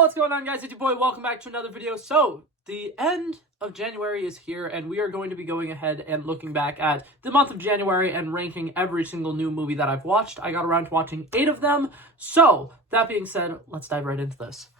Yo, what's going on, guys? It's your boy. Welcome back to another video. So, the end of January is here, and we are going to be going ahead and looking back at the month of January and ranking every single new movie that I've watched. I got around to watching 8 of them. So, that being said, let's dive right into this.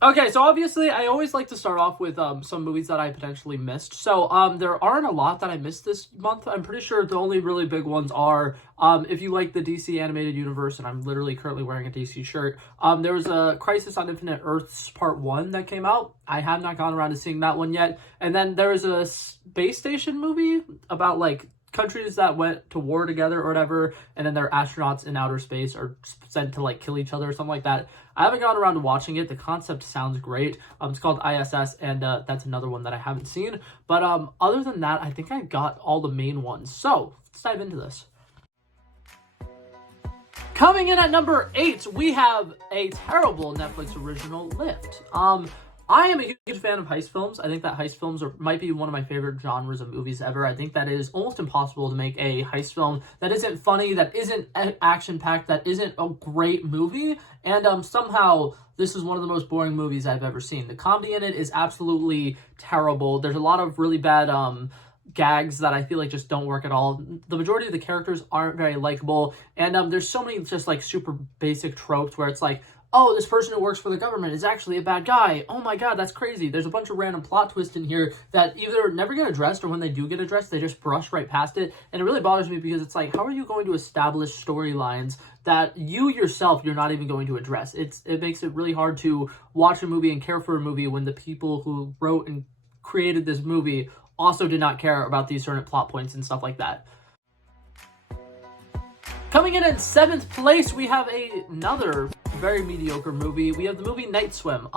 Okay, so obviously, I always like to start off with some movies that I potentially missed. So, there aren't a lot that I missed this month. I'm pretty sure the only really big ones are, if you like the DC animated universe, and I'm literally currently wearing a DC shirt, there was a Crisis on Infinite Earths Part 1 that came out. I have not gone around to seeing that one yet. And then there was a space station movie about, like, countries that went to war together or whatever, and then their astronauts in outer space are sent to, like, kill each other or something like that. I haven't gotten around to watching it. The concept sounds great. It's called ISS, and that's another one that I haven't seen. But other than that, I think I got all the main ones. So, let's dive into this. Coming in at number 8, we have a terrible Netflix original, Lift. I am a huge fan of heist films. I think that heist films might be one of my favorite genres of movies ever. I think that it is almost impossible to make a heist film that isn't funny, that isn't action-packed, that isn't a great movie. And somehow, this is one of the most boring movies I've ever seen. The comedy in it is absolutely terrible. There's a lot of really bad gags that I feel like just don't work at all. The majority of the characters aren't very likable. And there's so many just like super basic tropes where it's like, oh, this person who works for the government is actually a bad guy. Oh my god, that's crazy. There's a bunch of random plot twists in here that either never get addressed, or when they do get addressed, they just brush right past it. And it really bothers me because it's like, how are you going to establish storylines that you yourself, you're not even going to address? It makes it really hard to watch a movie and care for a movie when the people who wrote and created this movie also did not care about these certain plot points and stuff like that. Coming in at 7th place, we have another very mediocre movie. We have the movie Night Swim.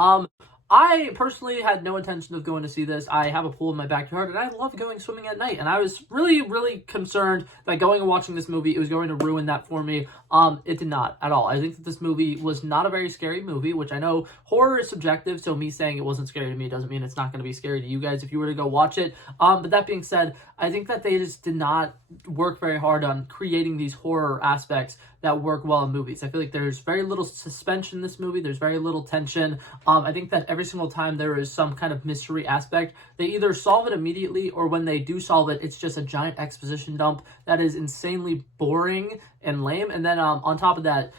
I personally had no intention of going to see this. I have a pool in my backyard, and I love going swimming at night. And I was really, really concerned that going and watching this movie, it was going to ruin that for me. It did not at all. I think that this movie was not a very scary movie, which I know horror is subjective, so me saying it wasn't scary to me doesn't mean it's not going to be scary to you guys if you were to go watch it. But that being said, I think that they just did not work very hard on creating these horror aspects that work well in movies. I feel like there's very little suspense in this movie. There's very little tension. I think that every single time there is some kind of mystery aspect, they either solve it immediately, or when they do solve it, it's just a giant exposition dump that is insanely boring and lame. And then on top of that,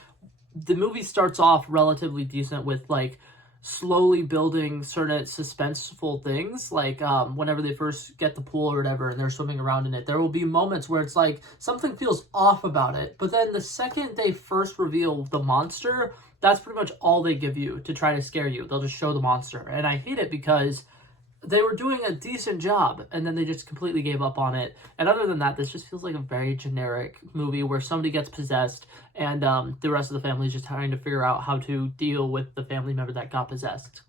the movie starts off relatively decent with like slowly building certain suspenseful things, like whenever they first get the pool or whatever and they're swimming around in it, there will be moments where it's like something feels off about it, but then the second they first reveal the monster, that's pretty much all they give you to try to scare you. They'll just show the monster, and I hate it because they were doing a decent job, and then they just completely gave up on it. And other than that, this just feels like a very generic movie where somebody gets possessed, and the rest of the family is just trying to figure out how to deal with the family member that got possessed.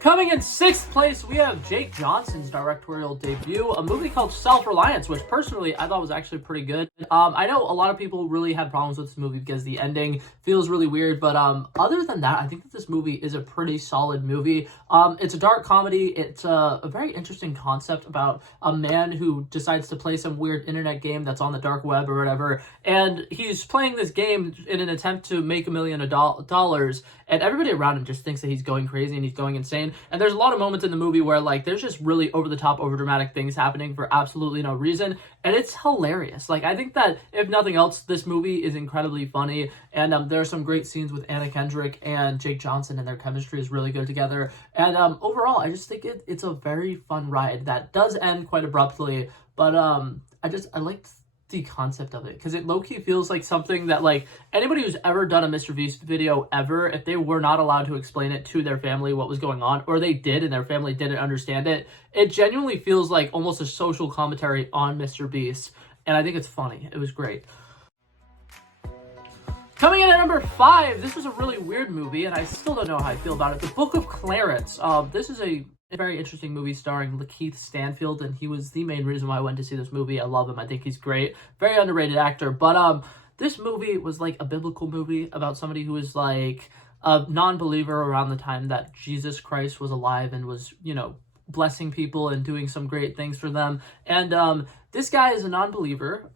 Coming in 6th place, we have Jake Johnson's directorial debut, a movie called Self-Reliance, which personally I thought was actually pretty good. I know a lot of people really had problems with this movie because the ending feels really weird, but other than that, I think that this movie is a pretty solid movie. It's a dark comedy. It's a very interesting concept about a man who decides to play some weird internet game that's on the dark web or whatever, and he's playing this game in an attempt to make $1 million, and everybody around him just thinks that he's going crazy and he's going insane. And there's a lot of moments in the movie where like there's just really over-the-top, over-dramatic things happening for absolutely no reason, and it's hilarious. Like, I think that if nothing else, this movie is incredibly funny, and there are some great scenes with Anna Kendrick and Jake Johnson, and their chemistry is really good together. And overall, I just think it's a very fun ride that does end quite abruptly, but I liked the concept of it because it low-key feels like something that like anybody who's ever done a Mr. Beast video ever, if they were not allowed to explain it to their family what was going on, or they did and their family didn't understand it, it genuinely feels like almost a social commentary on Mr. Beast, and I think it's funny. It was great. Coming in at number 5, this was a really weird movie, and I still don't know how I feel about it. The Book of Clarence. This is a very interesting movie starring Lakeith Stanfield, and he was the main reason why I went to see this movie. I love him. I think he's great. Very underrated actor. But this movie was like a biblical movie about somebody who was like a non-believer around the time that Jesus Christ was alive and was, you know, blessing people and doing some great things for them. And this guy is a non-believer,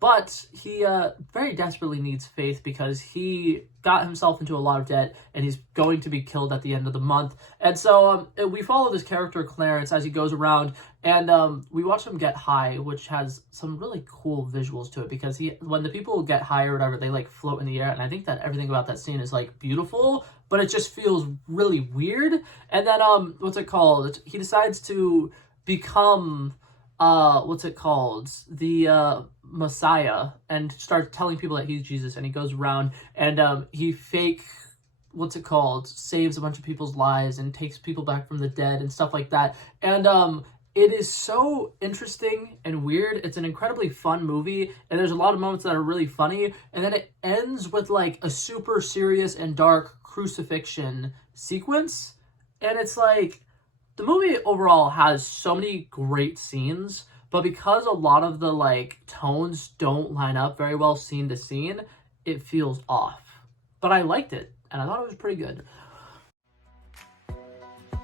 but he very desperately needs faith because he got himself into a lot of debt and he's going to be killed at the end of the month. And so we follow this character Clarence as he goes around, and we watch him get high, which has some really cool visuals to it because when the people get high or whatever, they like float in the air, and I think that everything about that scene is like beautiful, but it just feels really weird. And then what's it called? He decides to become the Messiah, and starts telling people that he's Jesus, and he goes around and he saves a bunch of people's lives and takes people back from the dead and stuff like that. And it is so interesting and weird. It's an incredibly fun movie, and there's a lot of moments that are really funny, and then it ends with like a super serious and dark crucifixion sequence. And it's like, the movie overall has so many great scenes, but because a lot of the like tones don't line up very well scene to scene, it feels off. But I liked it, and I thought it was pretty good.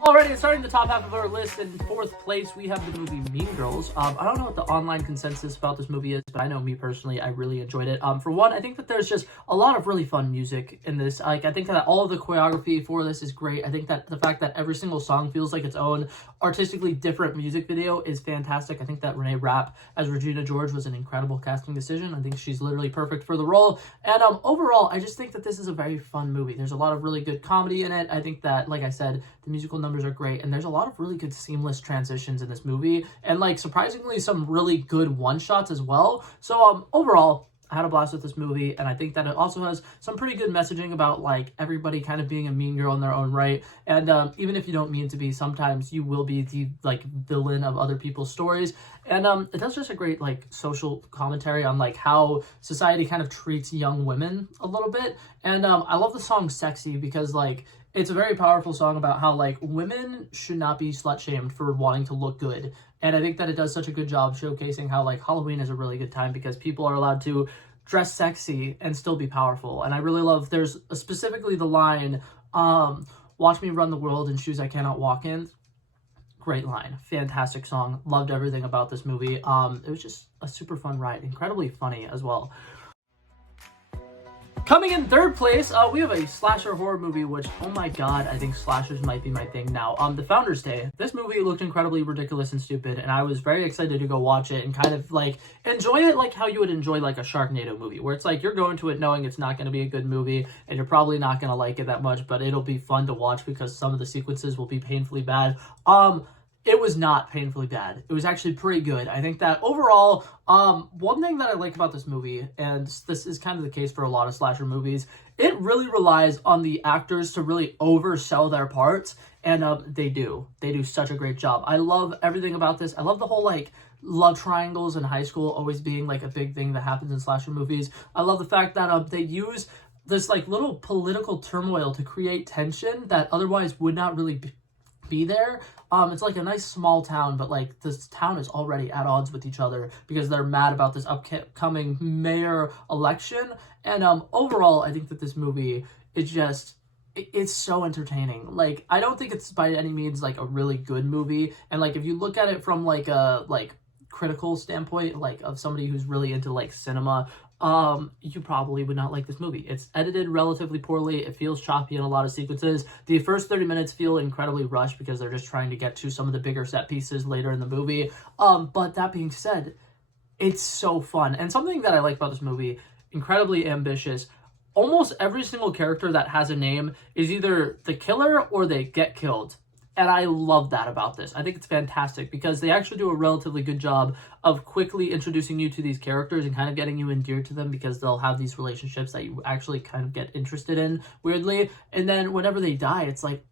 Alrighty, starting the top half of our list, in fourth place, we have the movie Mean Girls. I don't know what the online consensus about this movie is, but I know me personally, I really enjoyed it. For one, I think that there's just a lot of really fun music in this. Like, I think that all of the choreography for this is great. I think that the fact that every single song feels like its own artistically different music video is fantastic. I think that Renee Rapp as Regina George was an incredible casting decision. I think she's literally perfect for the role. And overall, I just think that this is a very fun movie. There's a lot of really good comedy in it. I think that, like I said, the musical numbers are great, and there's a lot of really good seamless transitions in this movie, and like surprisingly some really good one-shots as well. So overall, I had a blast with this movie, and I think that it also has some pretty good messaging about like everybody kind of being a mean girl in their own right, and even if you don't mean to be, sometimes you will be the like villain of other people's stories. And it does just a great like social commentary on like how society kind of treats young women a little bit. And I love the song Sexy because like it's a very powerful song about how like women should not be slut shamed for wanting to look good. And I think that it does such a good job showcasing how like Halloween is a really good time because people are allowed to dress sexy and still be powerful. And I really love, there's specifically the line, watch me run the world in shoes I cannot walk in. Great line. Fantastic song. Loved everything about this movie. It was just a super fun ride. Incredibly funny as well. Coming in third place, we have a slasher horror movie, which, oh my god, I think slashers might be my thing now. The Founders Day. This movie looked incredibly ridiculous and stupid, and I was very excited to go watch it and kind of, like, enjoy it like how you would enjoy, like, a Sharknado movie, where it's like, you're going to it knowing it's not going to be a good movie, and you're probably not going to like it that much, but it'll be fun to watch because some of the sequences will be painfully bad. It was not painfully bad. It was actually pretty good. I think that overall, one thing that I like about this movie, and this is kind of the case for a lot of slasher movies, it really relies on the actors to really oversell their parts, and they do. They do such a great job. I love everything about this. I love the whole, like, love triangles in high school always being, like, a big thing that happens in slasher movies. I love the fact that they use this, like, little political turmoil to create tension that otherwise would not really be there. It's like a nice small town, but like this town is already at odds with each other because they're mad about this upcoming mayor election. And overall, I think that this movie is just, it's so entertaining. Like, I don't think it's by any means like a really good movie. And like, if you look at it from like a critical standpoint, like of somebody who's really into like cinema, you probably would not like this movie. It's edited relatively poorly. It feels choppy in a lot of sequences. The first 30 minutes feel incredibly rushed because they're just trying to get to some of the bigger set pieces later in the movie. But that being said, it's so fun. And something that I like about this movie, incredibly ambitious. Almost every single character that has a name is either the killer or they get killed. And I love that about this. I think it's fantastic because they actually do a relatively good job of quickly introducing you to these characters and kind of getting you endeared to them because they'll have these relationships that you actually kind of get interested in, weirdly. And then whenever they die, it's like,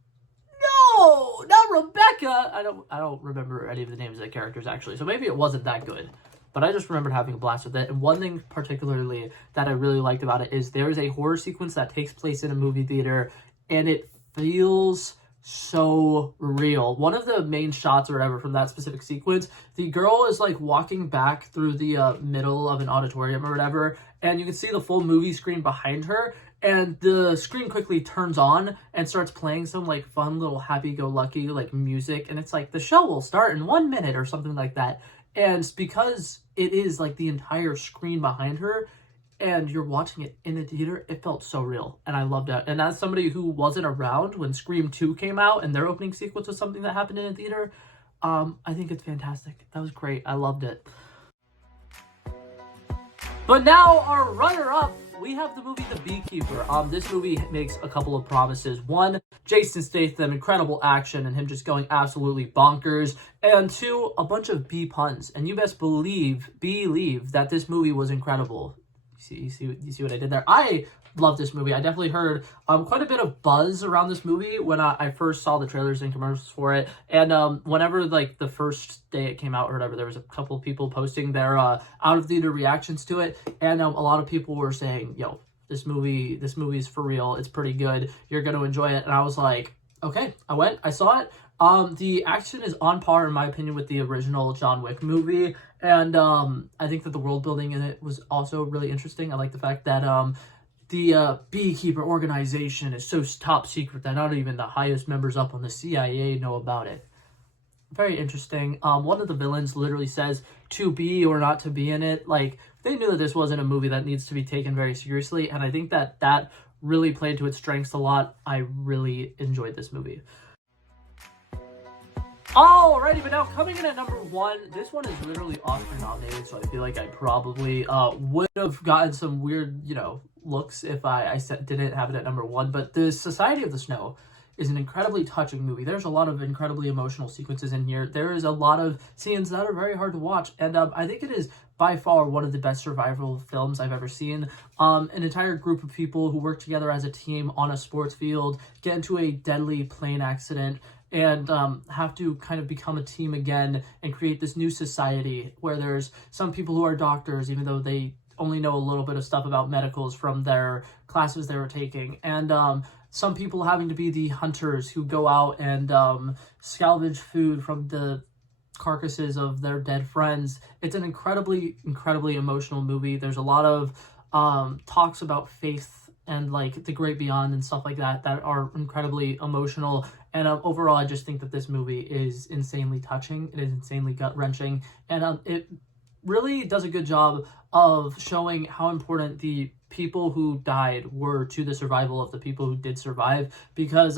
no, not Rebecca. I don't remember any of the names of the characters, actually. So maybe it wasn't that good. But I just remembered having a blast with it. And one thing particularly that I really liked about it is there is a horror sequence that takes place in a movie theater, and it feels so real. One of the main shots or whatever from that specific sequence, the girl is like walking back through the middle of an auditorium or whatever, and you can see the full movie screen behind her, and the screen quickly turns on and starts playing some like fun little happy-go-lucky like music, and it's like the show will start in 1 minute or something like that. And because it is like the entire screen behind her, and you're watching it in the theater, it felt so real, and I loved it. And as somebody who wasn't around when Scream 2 came out and their opening sequence was something that happened in a theater, I think it's fantastic. That was great. I loved it. But now our runner-up, we have the movie The Beekeeper. This movie makes a couple of promises. One, Jason Statham, incredible action and him just going absolutely bonkers. And two, a bunch of bee puns. And you best believe that this movie was incredible. You see what I did there? I love this movie. I definitely heard quite a bit of buzz around this movie when I first saw the trailers and commercials for it. And whenever like the first day it came out or whatever, there was a couple of people posting their out of theater reactions to it, and a lot of people were saying, "Yo, this movie is for real. It's pretty good. You're gonna enjoy it." And I was like, "Okay." I went. I saw it. The action is on par, in my opinion, with the original John Wick movie. And I think that the world building in it was also really interesting. I like the fact that the Beekeeper organization is so top secret that not even the highest members up on the CIA know about it. Very interesting. One of the villains literally says to be or not to be in it. Like, they knew that this wasn't a movie that needs to be taken very seriously. And I think that really played to its strengths a lot. I really enjoyed this movie. Alrighty, but now coming in at number 1, this one is literally Oscar nominated, so I feel like I probably would have gotten some weird, looks if I didn't have it at number 1. But The Society of the Snow is an incredibly touching movie. There's a lot of incredibly emotional sequences in here. There is a lot of scenes that are very hard to watch, and I think it is by far one of the best survival films I've ever seen. An entire group of people who work together as a team on a sports field get into a deadly plane accident and have to kind of become a team again and create this new society where there's some people who are doctors, even though they only know a little bit of stuff about medicals from their classes they were taking, and some people having to be the hunters who go out and salvage food from the carcasses of their dead friends. It's an incredibly emotional movie. There's a lot of talks about faith and like the great beyond and stuff like that are incredibly emotional. And overall, I just think that this movie is insanely touching. It is insanely gut-wrenching, and it really does a good job of showing how important the people who died were to the survival of the people who did survive, because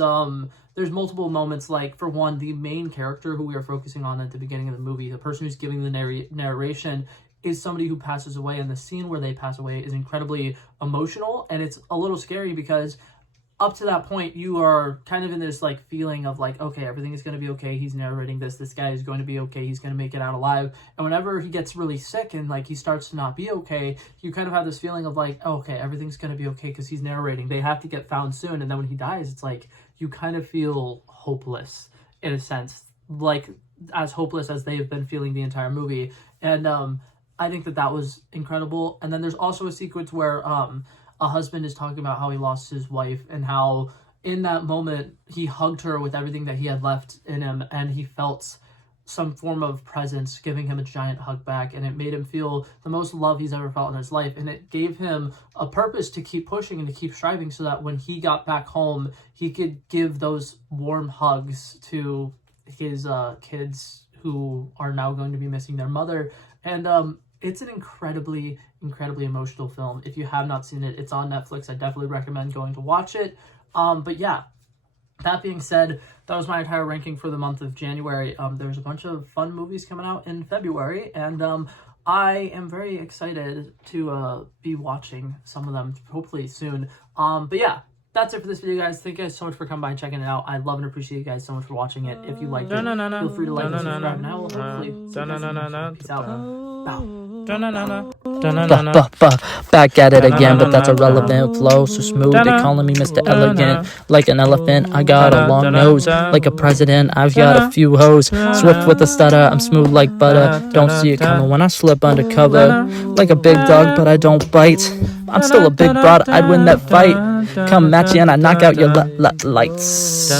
there's multiple moments, like, for one, the main character who we are focusing on at the beginning of the movie, the person who's giving the narration, is somebody who passes away, and the scene where they pass away is incredibly emotional, and it's a little scary because up to that point, you are kind of in this, like, feeling of, like, okay, everything is going to be okay. He's narrating this guy is going to be okay. He's going to make it out alive. And whenever he gets really sick and, like, he starts to not be okay, you kind of have this feeling of, like, oh, okay, everything's going to be okay because he's narrating. They have to get found soon. And then when he dies, it's like you kind of feel hopeless in a sense, like as hopeless as they've been feeling the entire movie. And I think that was incredible. And then there's also a sequence where a husband is talking about how he lost his wife and how in that moment he hugged her with everything that he had left in him, and he felt some form of presence giving him a giant hug back, and it made him feel the most love he's ever felt in his life, and it gave him a purpose to keep pushing and to keep striving so that when he got back home he could give those warm hugs to his kids who are now going to be missing their mother. And it's an incredibly emotional film. If you have not seen it, it's on Netflix. I definitely recommend going to watch it. But yeah, that being said, that was my entire ranking for the month of January. There's a bunch of fun movies coming out in February, and I am very excited to be watching some of them hopefully soon. But yeah, that's it for this video, guys. Thank you guys so much for coming by and checking it out. I love and appreciate you guys so much for watching it. If you liked it, feel free to like and subscribe, and I will hopefully see you guys soon. Peace out. Bow. Back at it again, but that's a relevant flow. So smooth, they calling me Mr. Elegant. Like an elephant, I got a long nose. Like a president, I've got a few hoes. Swift with a stutter, I'm smooth like butter. Don't see it coming when I slip undercover. Like a big dog, but I don't bite. I'm still a big broad, I'd win that fight. Come match you and I knock out your lights.